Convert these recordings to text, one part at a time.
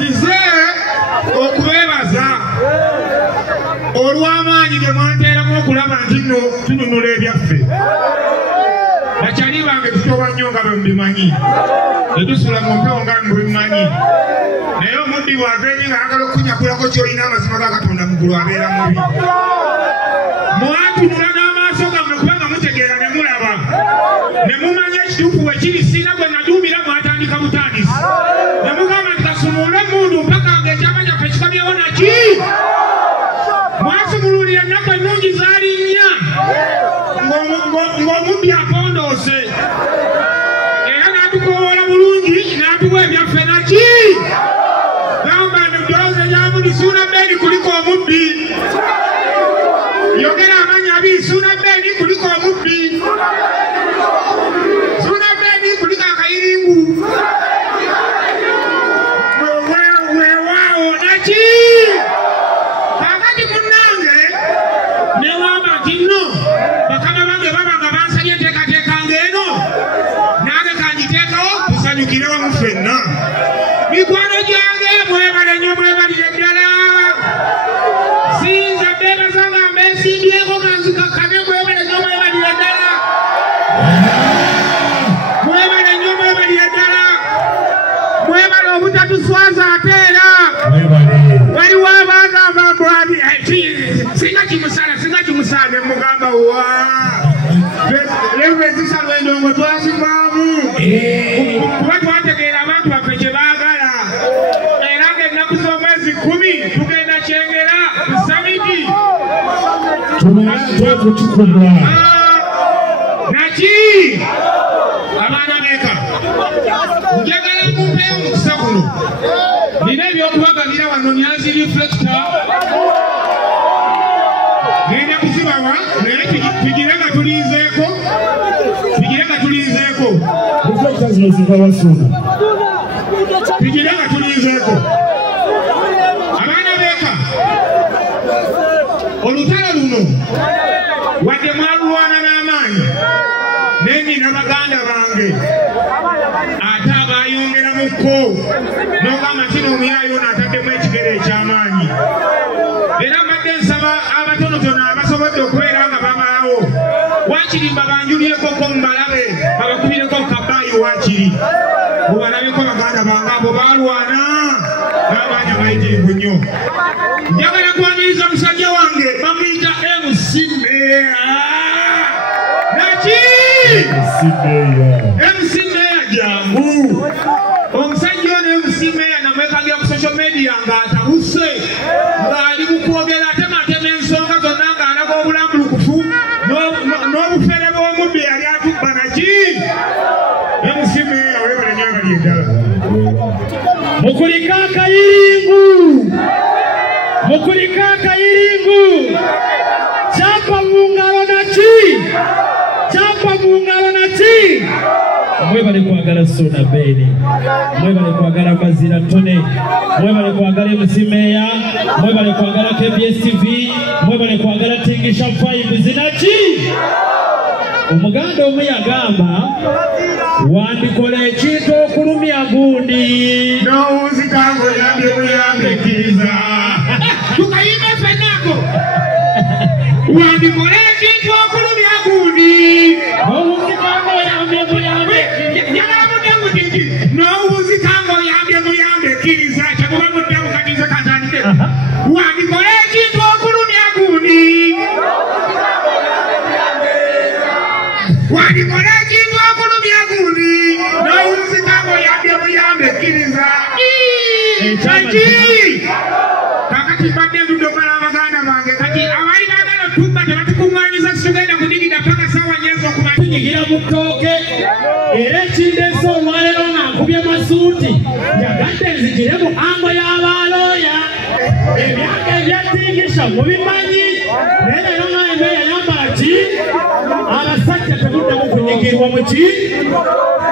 nzize okubebaza olw'amaanyi ge mwanteeramu okulaba nti nno tununula ebyaffe. Bakyali bange tutoba nnyo nga bwe mubimanyi, tetusula mu mpewo nga mubimanyi, naye omuddi bw'aveeni ng'ayagala okukunyakulako ky'olina amazima ga Katonda muggulu abeera mubi. Mwatunula n'amaaso gammwe kubanga mutegeera ne mulaba ne mumanya ekituufu we kiri. Siina gwe naduubira mwatandika butandisi ne mugamba nti kasumuule emmundu mpaka ng'ekyama kyaffe kikamyewo naki. Mwasumululira ennaku ennungi zaali nnya ng'omubbi apondoose era n'atukowoola bulungi n'atuwa ebyaffe naki. Gamba ndowooza eryamuli Suuna Bbeeni kuliko omubbi. Yogera amannya abiri. Suuna Bbeeni kuliko omubbi. Suuna Bbeeni kuliko akayiringu. Weewaawo naki. Kakati munnange newamba nti nno bakama bange baba nga bansabye enteekateeka ng'eno nange kangiteekawo tusanyukire wamu ffenna. Mikwano gyange mwebale nnyo, mwebalire ddala. Siyinza beebaza nga mbeesimbyeko kanzikakane. Mwebale nnyo, mwebalire ddala. Mwebale nnyo, mwebalire ddala. Mwebale obutatuswaza ate era. Waliwo abagamba mbwati singa kimusala ne mugamba wa levesisalo endongo twazivaamu kuba twategeera abantu baffe kye baagala. Era ng'ennaku z'omwezi 10 tugenda Kyengera ku samiti naki. Abaana beeka njagala mumpeewo omukisa guno. Nina ebyokubagabira wano Nyanzi Reflector genda kuzibawa naye tugire nga tulinzeeko. Tugire nga tulinzeeko. Abaana beeka olutalo luno wadde mwalulwana n'amaanyi naye nina baganda bange ate abayongeramukko n'ogamba nti n'omuyaayi ono ataddemu ekigere eky'amaanyi. Era mbadde nsaba abatonotono abasobodde okubeera nga babaawo wakiri babanjulyekoko mubalabe babakubireko kabaayi wakiri mubalabeko baganda bange abo baalwana n'abaana bayitirivu nnyo. Njagala kwaniriza musajja wange bamuyita MC Meya. Naki MC Meya jangu. Omusajja ono MC Meya namwekagira ku social media ng'atabuse ng'ali mu kwogera atematema ensonga zonna ng'alaga obulambulukufu n'obufere bw'omubbi yali atubba naki. MC Meya weebale nnyo abali eddala. Mukulika akayiringu kyapa mu ngalo naki. Mwebale kwagala Suuna Bbeeni, mwebale kwagala Bazira Tone, mwebale kwagala MC Meya, mwebale kwagala KBS TV, mwebale kwagala Tingisha 5 zinaki. Omuganda omu yagamba wandikola ekintu okulumya gundi n'owunzikango yambye buyambe kkiriza. Tukayimba ffennaako. Wandikola ekintu okulumya gundi n'owunzikango yambye buyambe n'owunzikango yambye buyambe kkiriza. Kyakuba muddamu kati nze katandike. Wandikola ekintu okulumya gundi wandikola ekintu okulumya gundi n'owunzikango yambye buyambe kkiriza. Kati kakati mbadde ndudogala abaganda bange kati abaali baagala otubba tebatukuŋŋaanyiza tugenda kudigida paka ssaawa nyezo okubatunyigira mu ttooke. Era ekindeese olwaleero nga nkubye masuuti njagadde nzigire mu ango y'abalooya. Ebyanga ebyatingisha mubimanyi naye leero nga Meya yambala ki abasajja temuddamu kunyigirwa mu ki.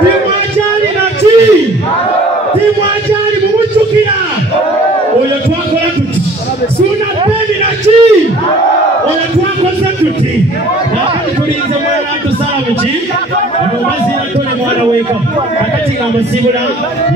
Timwakyali naki. Timwakyali mumujjukira oyo twakola tuti. Suuna Bbeeni naki oyo twakoze tuti. Nakati tulinze mwana tusala mu ki. Ono Bazira Tone mwana we weka akati amasibula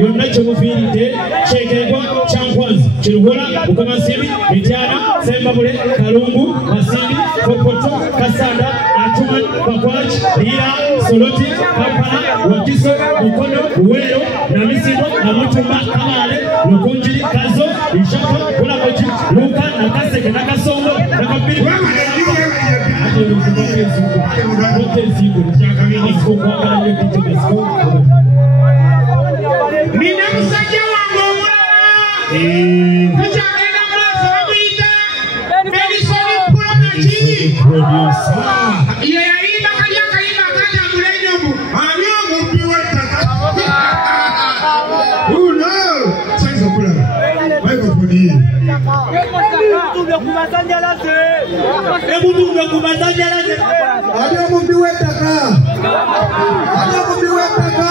yonna kyomufiiridde kyekeegwa kyankwanzi kirugola bukomansimbi mityana sembabule kalungu masimbi kokoto kasanda atuman bakwaci lira soloti kampala wakiso mukono uwero namisindo namutumba kamale lukunjiri kazo ishaka bulamoji luka nakaseke nakasongo nakabiri Nina musajja wange omulala tukyagenda mulasa bamuyita Edison Producer ye yayimba kali akayimba akatambula ennyo ani omubbi w'ettaka uno sayinza okulaba baibopodiye ebutunga ku masanyalaze ali omubbi w'ettaka ali omubbi w'ettaka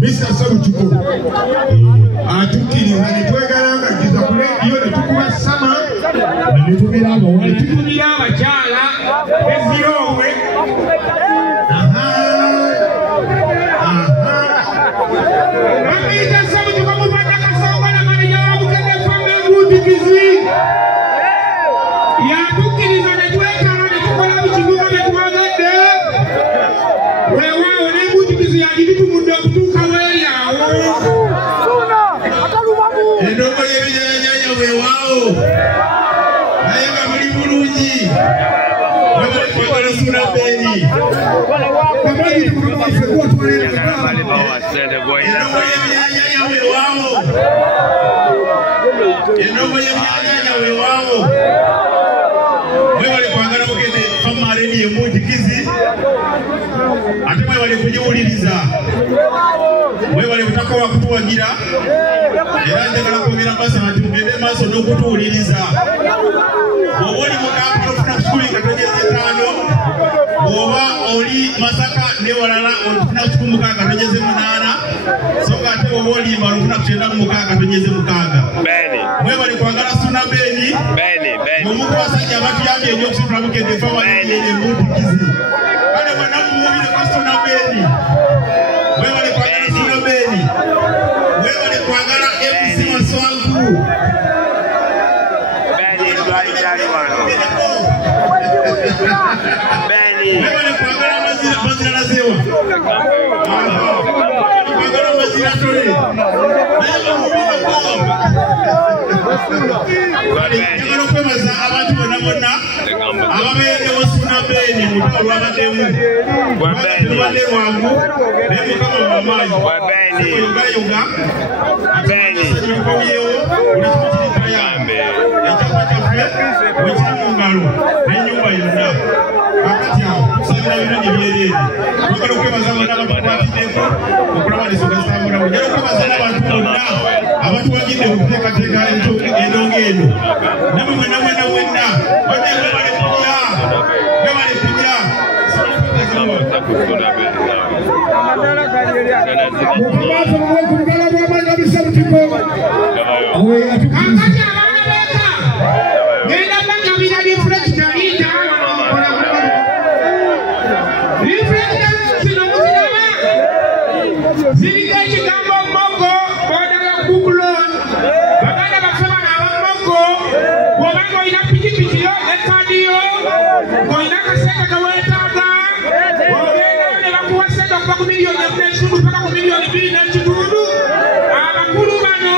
Mr. Sabutuko atukiriza nitwegalanga kiza ku radio ne tukuba sama ne tutumira abakyala ezirowe Mr. Sabutuko mubadde kasonga na manager wa Bukene Family Mbutikizi yatukiriza ne twekala ne tukola bikibuga ne twagadde weewaawo ne Mbutikizi yali bitumudde okutuuka weeryawo endogo y'ebinyanyanya weewaawo naye nga muli bulungi webalekwakola Sunabeeni endogo y'ebinyanyanya weewaawo mwebale kwagala Bukene Family Mbutikizi ate mwebale kugiwuliriza mwebale butakowa kutuwagira era njagala kwogera mbasaba nti mugende maaso n'okutuwuliriza bw'oba oli mu kampala ofuna kusukuli nga togeze 5 bw'oba oli Masaka n'ewalala ofuna kusukuli 6 togeze 8 so nga ate bw'oba oli Mbalo ofuna 96 togeze 6 mwebale kwagala Sunabeeni omu ku basajja abatuyambye ennyo okusitula Bukene Family Mbutikizi kale mwenna mumuwulireko Sunabeeni mwebale kwagala Sunabeeni mwebale kwagala MC Maswangu mwebale kwagala Mazira Nazewa kwagala Mazira Tole naye bamuwulireko njagala okwebaza abantu bonna bonna ababeerewo Sunabeeni mu lutalo lw'abaddemu tubadde lwangu naye Mukama w'amaanyi yogayoga abayewo buli kimu kirikaya ekyapa kyaffe wekiri mu ngalo n'ennyumba yonna kakati awo tusabira birungi byereere twagala okwebaza bonna abatukwatiddeko okulabaniza ogasitambula njagala okwebaza n'abantu bonna abatuwagidde mu kuteekateeka endongo eno namwe mwenna mwenna mwenna badde bebale kujja bebale kujja Mukamaaso muwe ku lugala lw'amanya bisabutiko awe kakati abaana beeka genda bagabira reflector liita reflector zino muziraba ziriko ekigambo Mogo bodala Googlon baganda baffe bano abamogo bw'obanga olina pikipiki yo ekadi yo ng'olina akasente keweetaaga ogendayo ne bakuwa sente okuva ku miliyoni ekitundu paka ku miliyoni 2.5 abakulu bano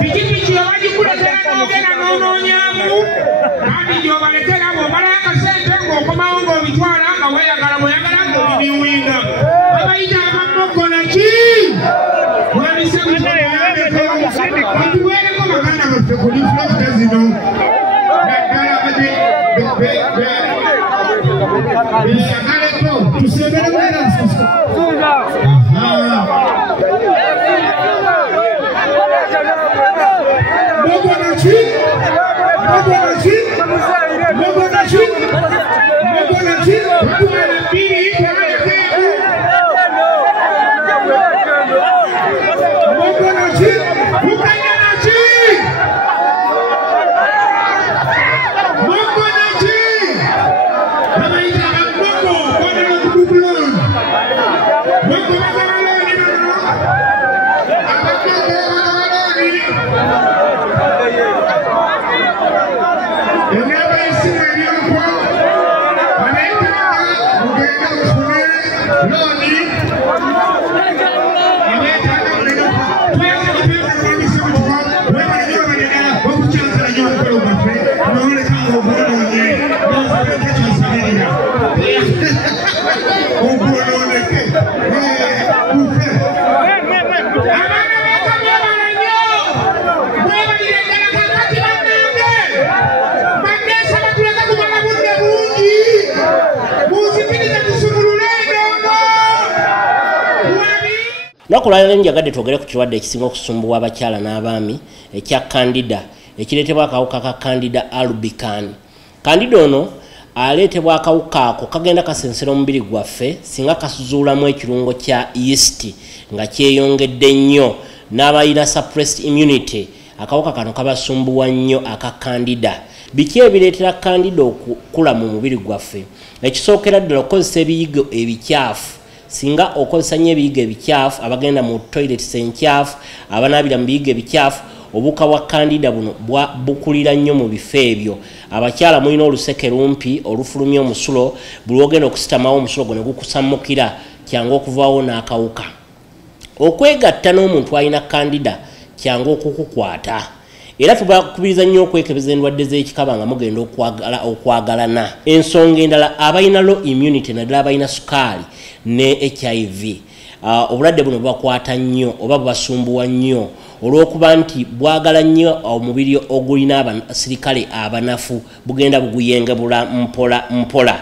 pikipiki obagikuletera n'ogenda n'onoonyaamu kandi gy'obalekera bw'omalayo akasente ng'okomawo ng'obitwala nga weeyagala bw'oyagala ng'obibiwinga babayita abamogo naki mwandise butuyambeko batuweereko baganda baffe ku lifulekita zino naddala beyagaleko tusembere mweransi Mogo naki Mogo naki Mogo naki Mogo naki batwala bbiri tebalekeeku Mogo naki mukanya naki Mogo naki babayita abamogo bodala Googlon Mogo bagabalooni bano abamogo bagabalooni enamba y'essimu eryoko abeetaaga mugende mufune looni abeetaaga mugende twekakipembeemisebutiko webalanyo babaddala okukyanzala nyo omukolo gwaffe noolekanga ogwonoonye nozabekekyosaberera ogwonooneke kufe abaana beeka mwebalanyo mwebalire ddala kakati bannange banneesa batuleka kumala budde bungi muzikirize tusumulule endongo wabi Lunaku lwaleero njagadde twogere ku kirwadde ekisinga okusumbuwa abakyala n'abaami ekya Candida ekireetebwa akawuka ka Candida albicans. Candida ono aleetebwa akawuka ako kagenda kasensera omubiri gwaffe singa kasuzuulamu ekirungo kya yeast nga kyeyongedde nnyo n'abalina suppressed immunity. Akawuka kano kabasumbuwa nnyo aka Candida. Biki ebireetera Candida okukula mu mubiri gwaffe? Ekisookera ddala okukozesa ebiyigo ebikyafu. Singa okozesa nnyo ebiyigo ebikyafu abagenda mu toilets enkyafu abanaabira mu biyigo ebikyafu obuka bwa Candida buno bukulira nnyo mu bifo ebyo. Abakyala mulina oluseke lumpi olufulumya omusulo buli ogenda okusitamawo omusulo gwo ne gukusammukira kyangu okuvaawo n'akawuka. Okwegatta n'omuntu alina Candida kyangu okukukwata. Era tubakubiriza nnyo okwekebeza endwadde z'ekikaba nga mugenda okwagalana. Ensonga endala abalina low immunity naddala abalina sukaali ne HIV obulwadde buno bubakwata nnyo oba bubasumbuwa nnyo olw'okuba nti bwagala nnyo omubiri ogulina abasirikale abanafu bugenda buguyengebula mpola mpola.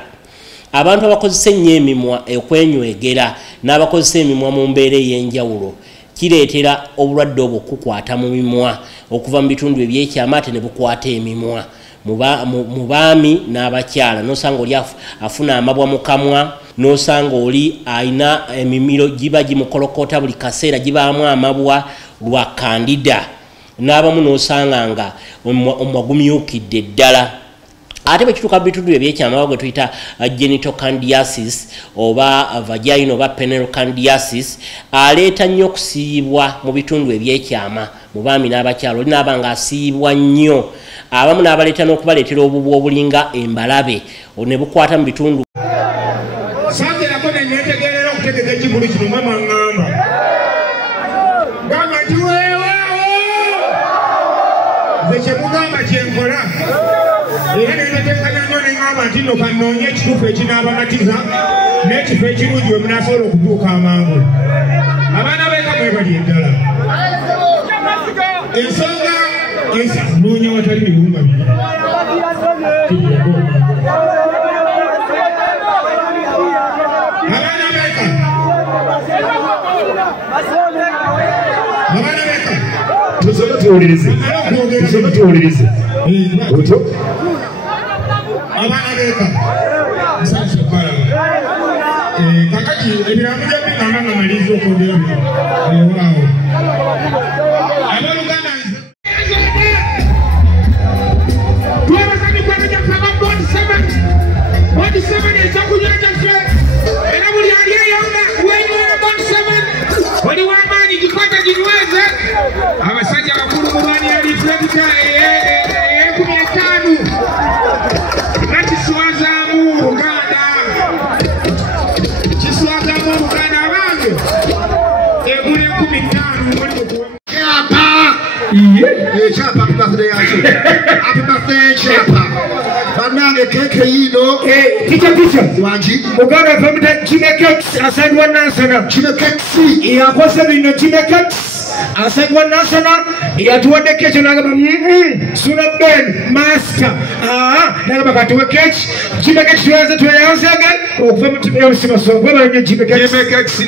Abantu abakozesa ennyo emimwa okwenywegera n'abakozesa emimwa mu mbeera ey'enjawulo kireetera obulwadde obwo okukwata mu mimwa okuva mu bitundu ebyekyama ate ne bukwata emimwa mu baami n'abakyala. Nosanga oli afuna amabwa mu kamwa, nosanga oli alina emimiro giba gimukolokota buli kaseera gibaamu amabwa lwa Candida. N'abamu nosanga nga omumwa gumyukidde ddala. Ate bwekituuka bitundu ebyekyama gwe tuyita genital candidiasis oba vaginal oba penile candidiasis aleeta nnyo okusiibwa mu bitundu ebyekyama mu baami n'abakyala. Oli n'aba nga asiibwa nnyo. Abamu n'abaleeta n'okubaleetera obubu obulinga embalabe ne bukwata mu bitundu. Sangerako ne neetegerera okutegeka ekigulu kino mama ngamba gamba nti weewaawo nze kye nno kanoonye ekituufu ekinaabamatiza n'ekifo ekirungi we munaasobola okutuuka amangu. Abaana b'eka mwebali eddala. Ensonga noonya watali biwumba bino. Abaana b'eka. Abaana b'eka. Tusooka tuwulirize. Tusooka tuwulirize. Oto. Abaana b'eka. Nsanyusa okwalaba. Kakati ebirambo bya bingamba nga maliriza okwogera bino. Waawo. Abaluganda twebasanyukwana gyaffe aba Bond 7. Bond 7 ekyakunywa gyaffe. Era buli ali eyonga wenywa Bond 7. Oli w'amaanyi gikwata ginyweze. Abasajja bakulu mu baani yali pulezida ey'e15. Nakiswazaamu Buganda. Kiswazaamu Buganda abange. Egula 15 Chapa happy birthday happy birthday chapa banange keke yino picha wanji Buganda famita Chimekex asangwa nasana Chimekex yakosa bino Chimekex asangwa nasana yatuwadde kecho nagamba suna Ben master nagamba katuwe kechi Chimekex tuyanze tuyanzege okuva mu timu y'obusimaso gwe balinye Chimekex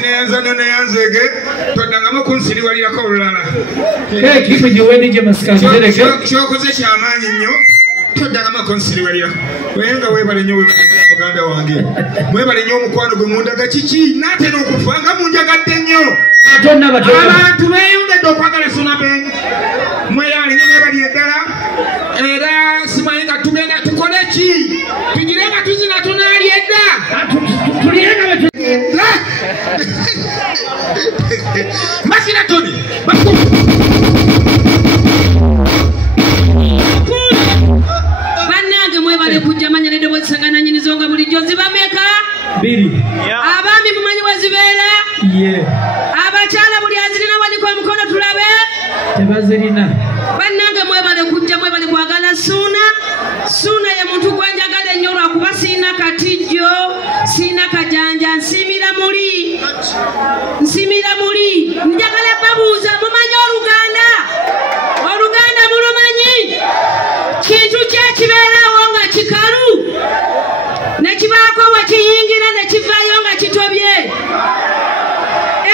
neyanzege todangamo kunsiriwalirako olulala kifu jiweni je maskani kyokoze kyamaanyi nnyo todangamo kunsiriwalirako wenga webale nnyo muganda wange mwebale nnyo omukwano gwe mundaga kiki naatera okufa nga munjagadde nnyo abantu beeyongedde okwagala suna Ben mweyali nnyo mwebali eddala era simanyi nga tugenda tukole ki tugire nga tuzina tunaali edda tulirenga masina toni bannange mwebale kujja manya n'eddoboozi sangana nyinizo nga bulijjo zibameka 2 abaami mumanyi we zibeera abakyala buli azirina waliko omukono tulabe tebazirina bannange mwebale kujja mwebale kwagala suuna ye muntu gwanjagala ennyo lwakuba siina katijjo siina kajanja nsimira muli njagala babuuza mumanyi oluganda mulumanyi kintu kyekibeerawo nga kikalu nekibaako wekiyingira nekivaayo nga kitobye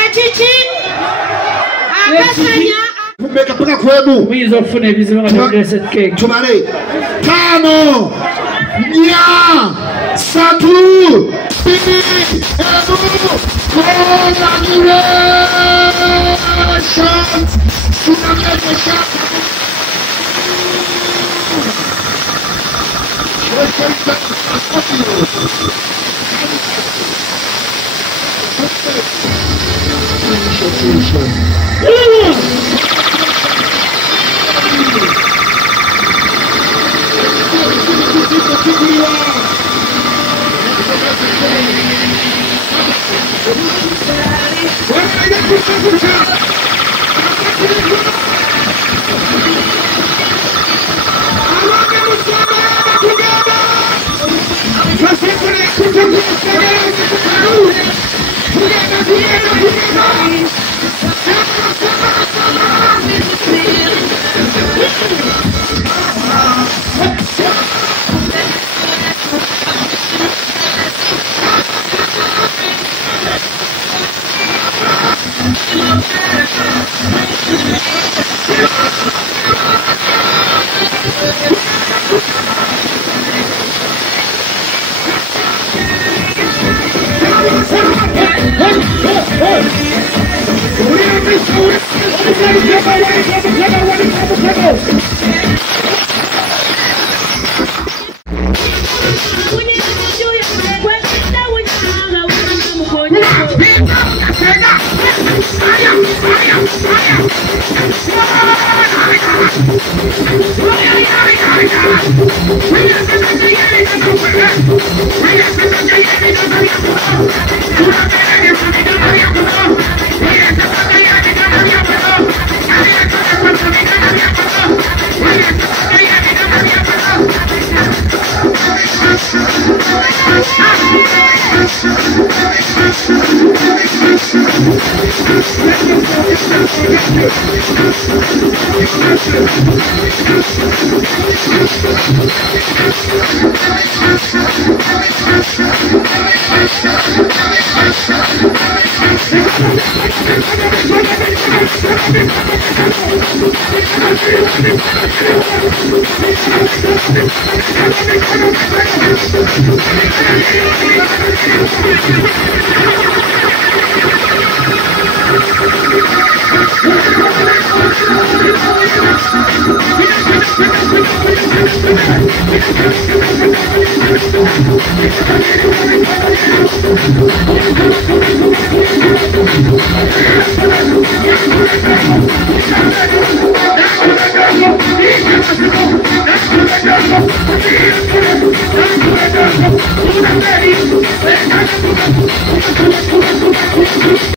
ekiki akasenya Mbeka paka kwebu mwiza okufuna ebizibu nga togese cake tumale 5 4 3 Thank you. Thank you.